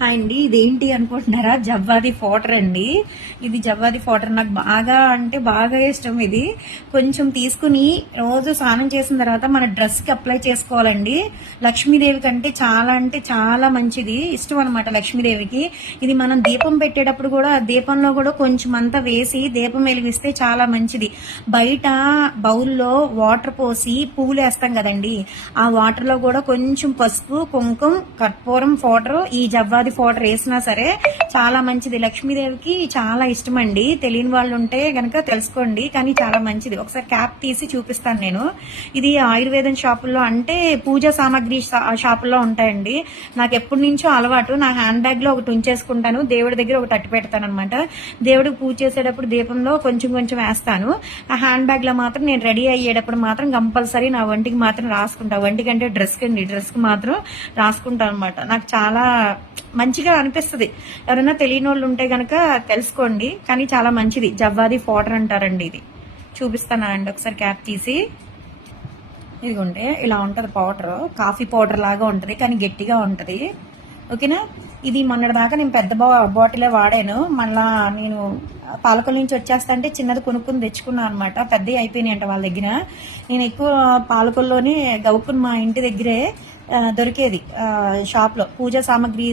Hi అండి, ఇదేంటి అనుకుంటున్నారా? జవ్వాది పౌడర్ అండి. ఇది జవ్వాది పౌడర్ నాకు బాగా అంటే బాగా ఇష్టం. ఇది కొంచెం తీసుకుని రోజు స్నానం చేసిన తర్వాత మన డ్రెస్ కి అప్లై చేసుకోవాలండి. లక్ష్మీదేవి కంటే చాలా అంటే చాలా మంచిది, ఇష్టం అనమాట లక్ష్మీదేవికి. ఇది మనం దీపం పెట్టేటప్పుడు కూడా దీపంలో కూడా కొంచెం అంతా వేసి దీపం వెలిగిస్తే చాలా మంచిది. బయట బౌల్లో వాటర్ పోసి పువ్వులు వేస్తాం కదండి, ఆ వాటర్ లో కూడా కొంచెం పసుపు, కుంకుమ, కర్పూరం పౌడర్, ఈ జవ్వాది పౌడర్ వేసినా సరే చాలా మంచిది. లక్ష్మీదేవికి చాలా ఇష్టం అండి. తెలియని వాళ్ళు ఉంటే గనక తెలుసుకోండి, కానీ చాలా మంచిది. ఒకసారి క్యాప్ తీసి చూపిస్తాను నేను. ఇది ఆయుర్వేదం షాపుల్లో అంటే పూజా సామాగ్రి షాపుల్లో ఉంటాయండి. నాకు ఎప్పటి నుంచో అలవాటు. నా హ్యాండ్ బ్యాగ్ లో ఒకటి ఉంచేసుకుంటాను, దేవుడి దగ్గర ఒకటి అట్టి పెడతాను అనమాట. దేవుడికి పూజ చేసేటప్పుడు దీపంలో కొంచెం కొంచెం వేస్తాను. ఆ హ్యాండ్ బ్యాగ్ లో మాత్రం నేను రెడీ అయ్యేటప్పుడు మాత్రం కంపల్సరీ నా వంటికి మాత్రం రాసుకుంటా. వంటికి అంటే డ్రెస్ కి మాత్రం రాసుకుంటాను అనమాట. నాకు చాలా మంచిగా అనిపిస్తుంది. ఎవరైనా తెలియని వాళ్ళు ఉంటే గనక తెలుసుకోండి, కానీ చాలా మంచిది. జవ్వాది పౌడర్ అంటారండి. ఇది చూపిస్తానా అండి, ఒకసారి క్యాప్ తీసి. ఇదిగోండి, ఇలా ఉంటది పౌడర్. కాఫీ పౌడర్ లాగా ఉంటది, కానీ గట్టిగా ఉంటది. ఓకేనా? ఇది మొన్నటిదాకా నేను పెద్ద బాటిలే వాడాను. మళ్ళా నేను పాలకొల నుంచి వచ్చేస్తా అంటే చిన్నది కొనుక్కుని తెచ్చుకున్నాను అనమాట. పెద్దవి అయిపోయినాయి అంట వాళ్ళ దగ్గర. నేను ఎక్కువ పాలకొల్లోనే గవుక్కుని మా ఇంటి దగ్గరే దొరికేది షాప్ లో పూజా సామాగ్రి